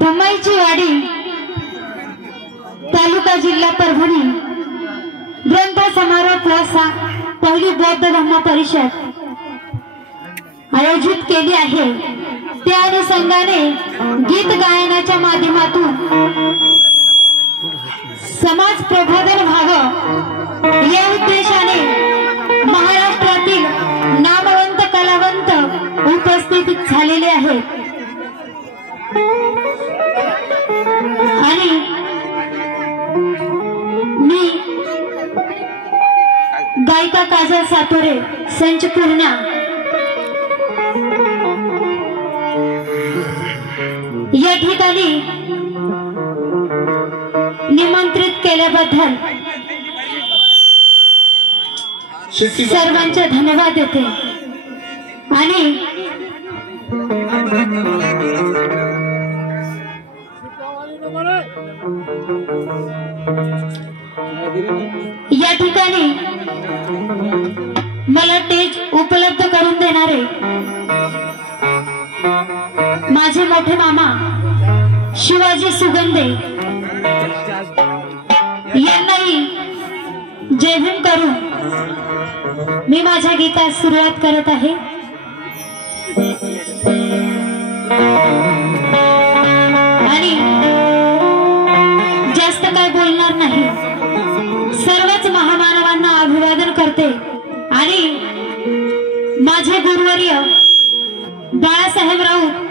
धमाईची वाडी तालुका जिल्हा परभणी ग्रंथ समारोह प्लस पहिली बौद्ध धम्म परिषद आयोजित केली आहे। त्या अनुषंगाने गीत गायनाच्या माध्यमातून समाज प्रबोधन व्हावं या उद्देशाने महाराष्ट्रातील नामवंत कलावंत उपस्थित झालेले आहेत आणि मी गायिका काजल सातोरे संच पूर्णा या ठिकाणी निमंत्रित केल्याबद्दल सर्वांचे धन्यवाद देते आणि या ठिकाणी मला स्टेज उपलब्ध करून देणारे माझे मोठे मामा शिवाजी सुगंधे यांनाही जय भीम करून मी माझ्या गीतास सुरुवात करत आहे। आणि जास्त काय बोलणार नाही, सर्वच महामानवांना अभिवादन करते आणि माझे गुरुवर्य बाळासाहेब राऊत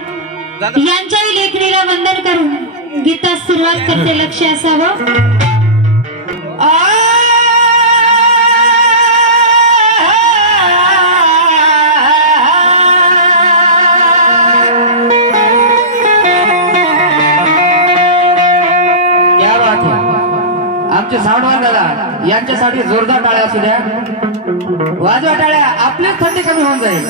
यांच्याही लेखणीला वंदन करून गीतास सुरुवात करते। लक्ष असावं। आमचे सावडवार दादा यांच्यासाठी जोरदार टाळ्या असू द्या, वाजवा टाळ्या, आपलीच थंडी कमी होऊन जाईल।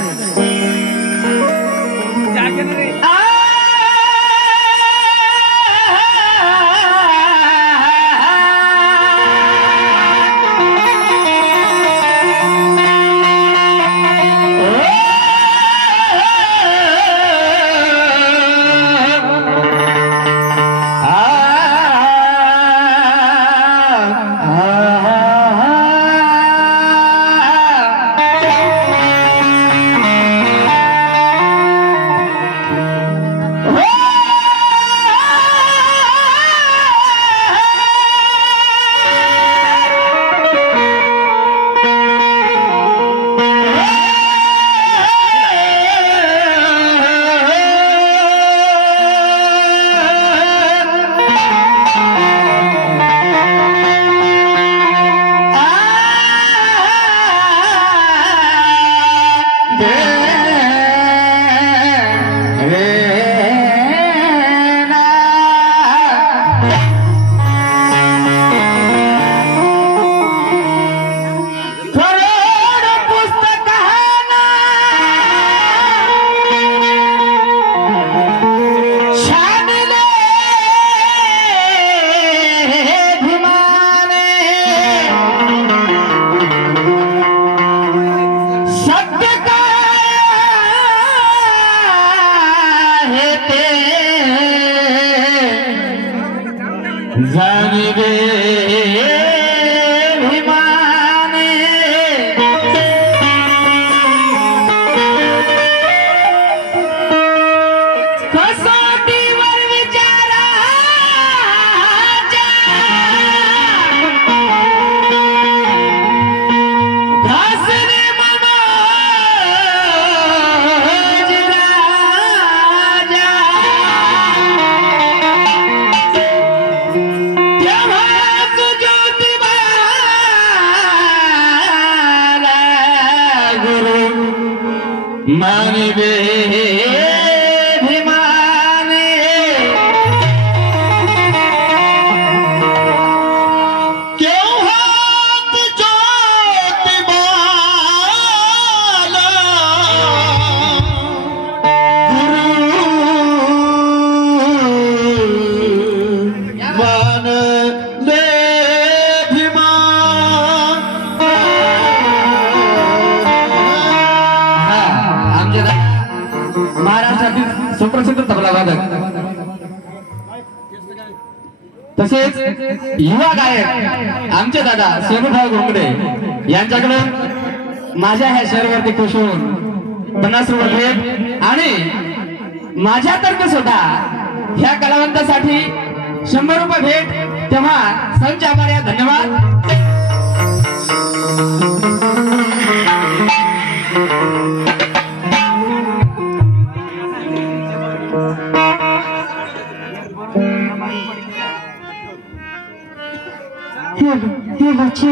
महाराष्ट्रातील सुप्रसिद्ध तबला वादक तसेच युवा गायक आमचे दादा सोनूभाऊ घोंगडे यांच्याकडून माझ्या ह्या शहरावरती खुश होऊन 50 रुपये भेट आणि माझ्यातर्फे सुद्धा ह्या कलावंतासाठी 100 रुपये भेट। तेव्हा संच आभार, धन्यवाद। हे बच्चे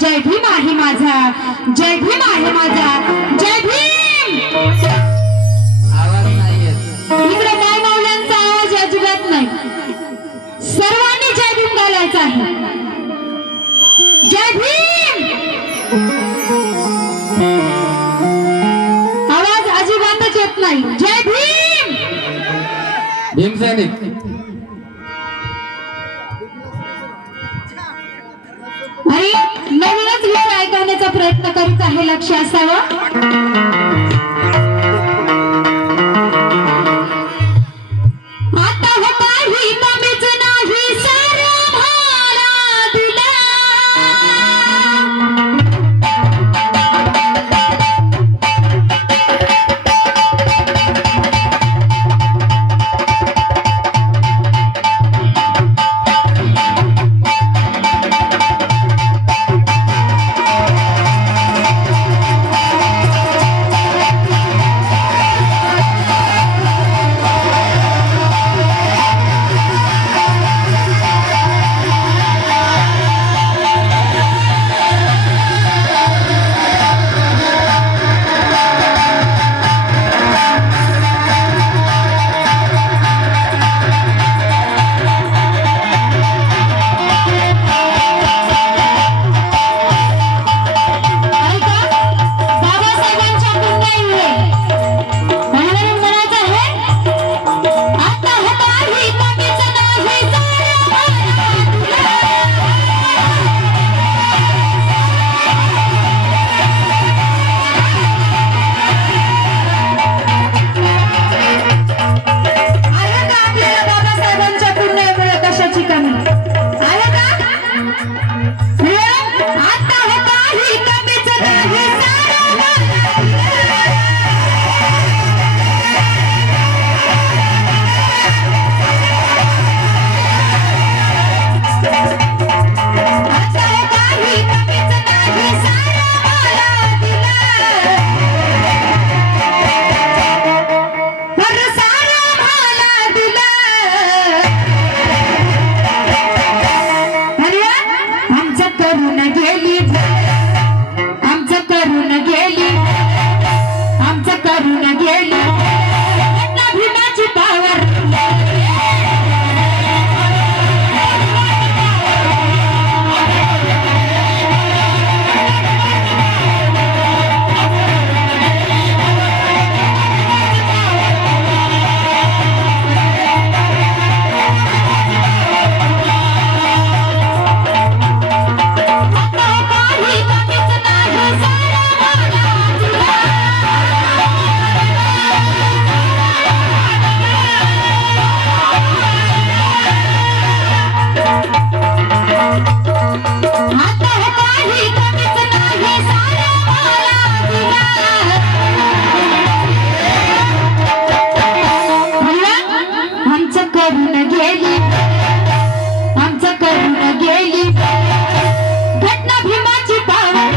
जय भीम आहे माझा, जय भीम आहे माझा, जय भीम। आवाज नाही येत इकडे काय मावल्यांचा आवाज अजिबात नाही, सर्वांनी जय भीम बोलायचं आहे, जय भीम। आवाज अजिबातच येत नाही, जय भीम। भीमसैनिक आणि नवीनच गीत ऐकण्याचा प्रयत्न करीत आहे, लक्ष असावं। आता होता ही कमीच नाही सारं भाला दिला, आता काही कमीच नाही साऱ्या मला दिला आमचं करून गेली घटना भीमाची पावन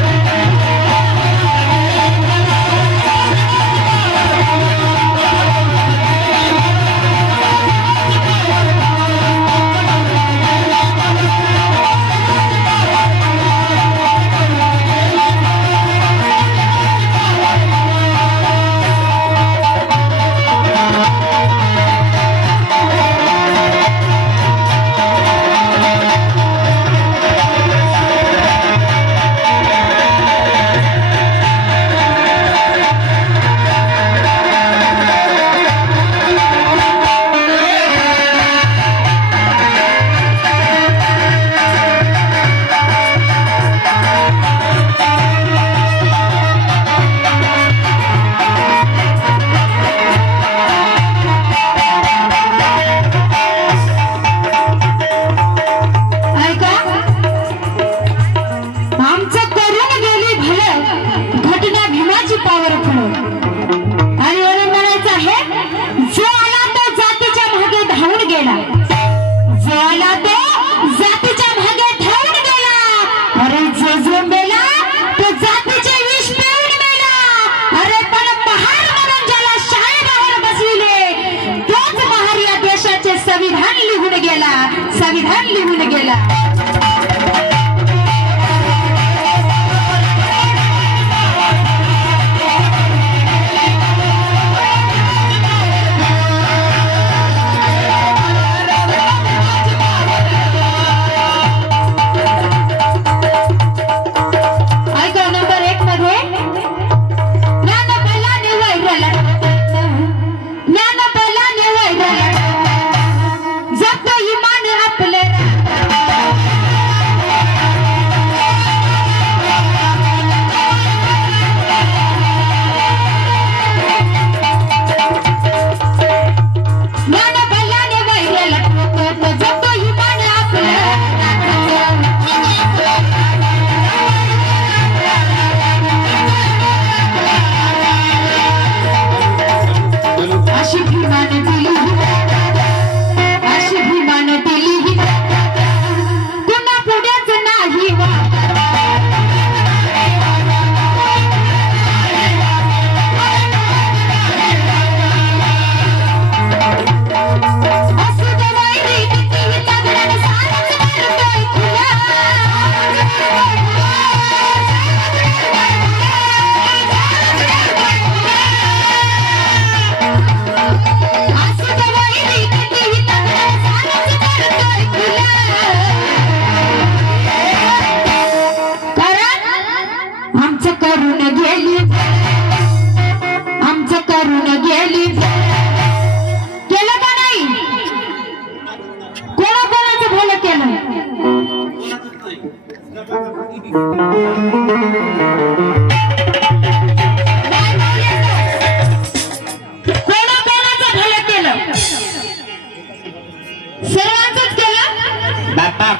संविधान लिहून गेला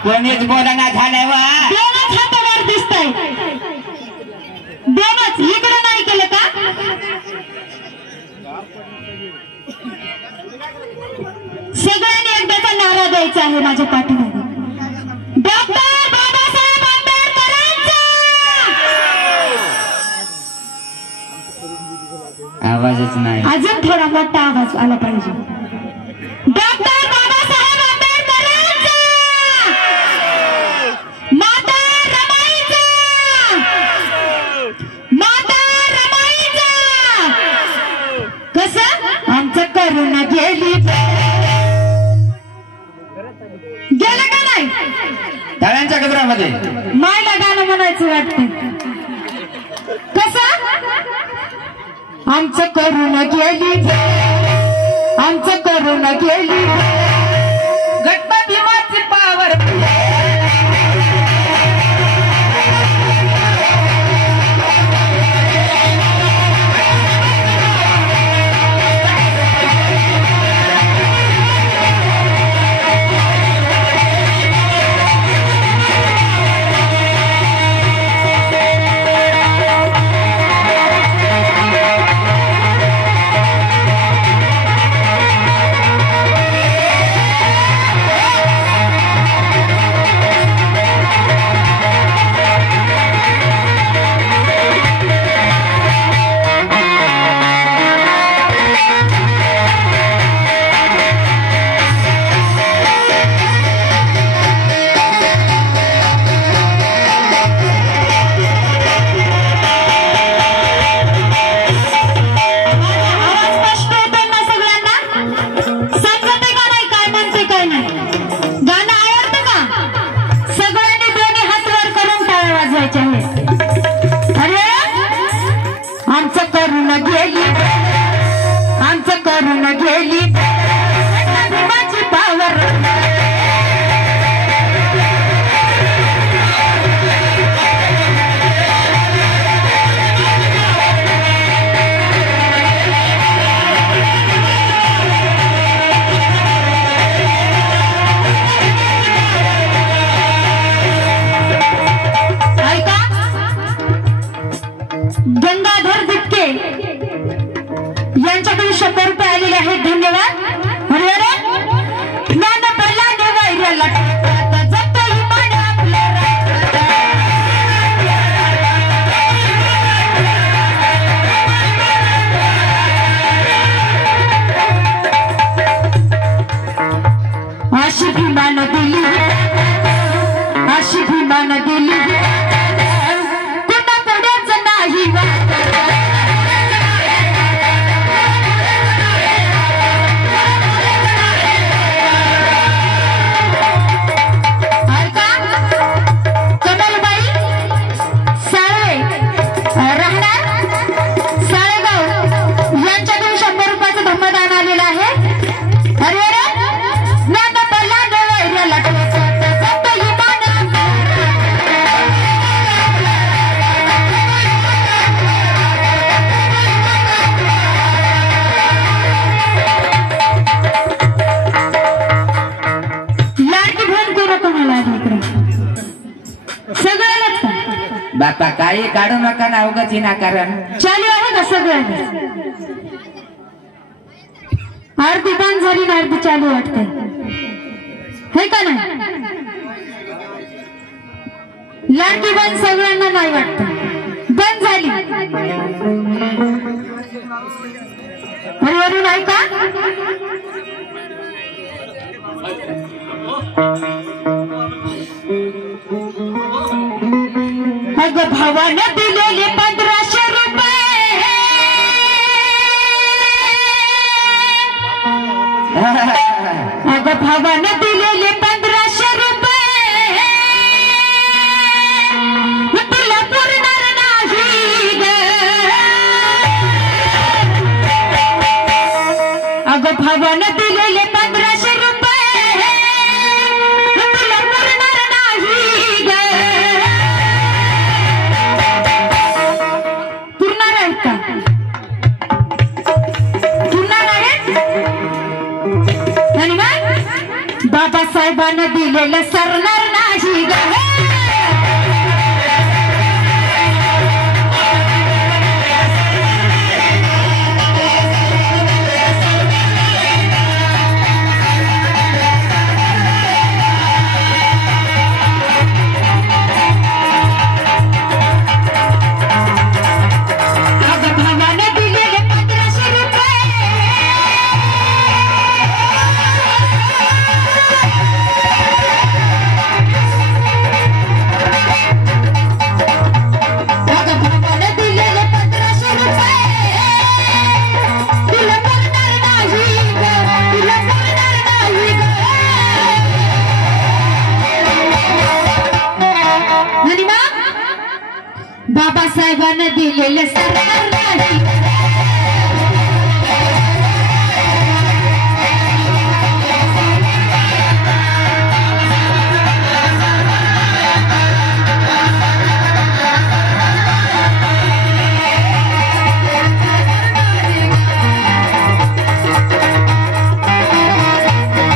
कोणीच बोलना झालंय वा दोनच हातावर दिसतंय दोनच इकडे नाही केलं का सगळ्यांनी एकदाचा नारा द्यायचा आहे माझ्या पाठीमागे डॉक्टर बाबासाहेब आंबेडकरांचा आवाजच नाही अजून थोडा मोठा आवाज आला पाहिजे डॉक्टर बाबासाहेब आंबेडकरांचा माता रमाईचा कसं आमचं करून गेली गेलं का नाही टाळ्यांच्या गजरामध्ये मायला गाणं म्हणायचं वाटतं कसं आमचं करून गेली आमचं करून गेली गणपती भीमाची पावर आठवण करू कोणाला इकडे सगळ्यालाच का बापा काही काढू नका ना उगाच विनाकारण. चालू आहे का सगळ्यांना आरती बंद झाली ना आरती चालू वाटते हे का नाही लाडकी बंद सगळ्यांना नाही वाटत बंद झाली वरून आहे का अगं भावानं दिलेले 1500 रुपये अगं भावानं दिलेले 1500 रुपये तुला पुरणार नाही ग अगं भावानं दिलेले 1500 रुपये तुला पुरणार नाही ग पुरणार आहेत का पुरणार आहेत आणि मग बाबासाहेबांना दिलेलं सरणार नाही ग बाबासाहेबांना दिलेलं सरकार नाही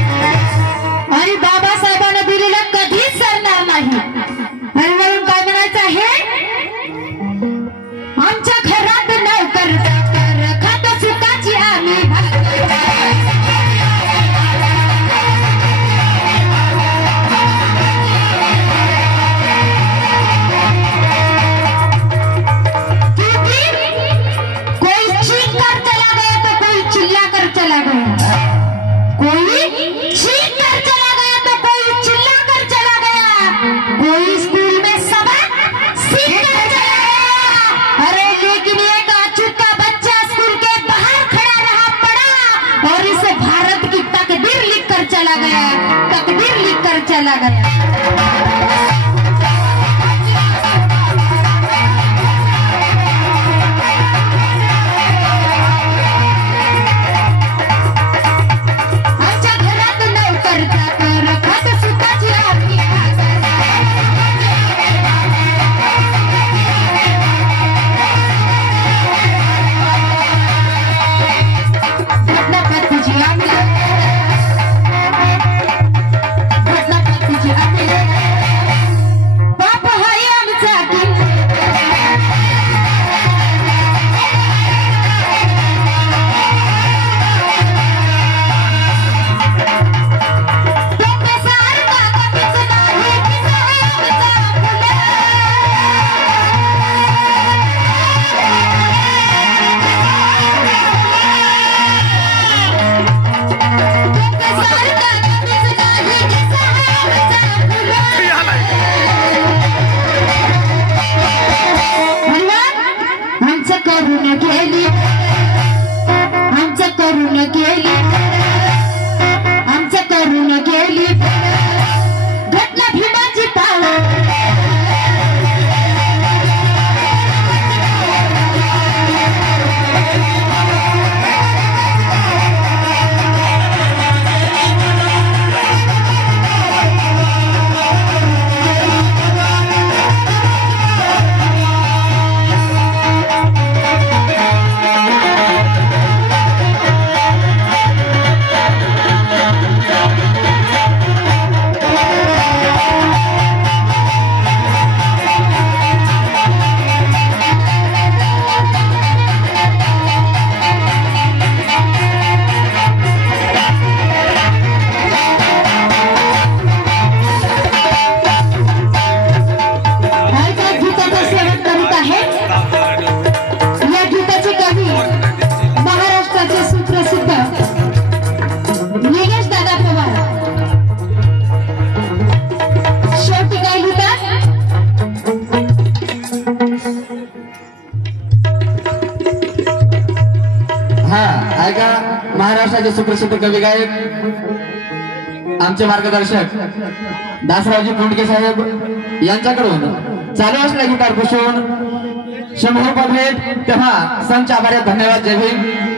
आणि बाबासाहेबांना दिलेलं कधीच सरणार नाही आणि म्हणून काय म्हणायचं आहे आमच्या घरात नोकर चाकर खात सुखाची आम्ही कोई चीख कर चला गया तो कोई चिल्ला कर चला गया कोई चीख कर चला गया तो कोई चिल्ला कर चला गया कोई स्कूल में सबक सीख कर चला गया अरे लेकिन एक अछूत का बच्चा स्कूल के बाहर खड़ा रहा पड़ा और इसे भारत की तकदीर लिख कर चला गया तकदीर लिख कर चला गया आमच्या घरात नोकर चाकर खात सुखाची आम्ही घटनापत्तीची आम्ही महाराष्ट्राचे सुप्रसिद्ध कवी गायक आमचे मार्गदर्शक दासरावजी पुंडके साहेब यांच्याकडून चालू असल्या गिटार पुसून 100 रुपये भेट तेव्हा संच आभारी धन्यवाद. जय भीम.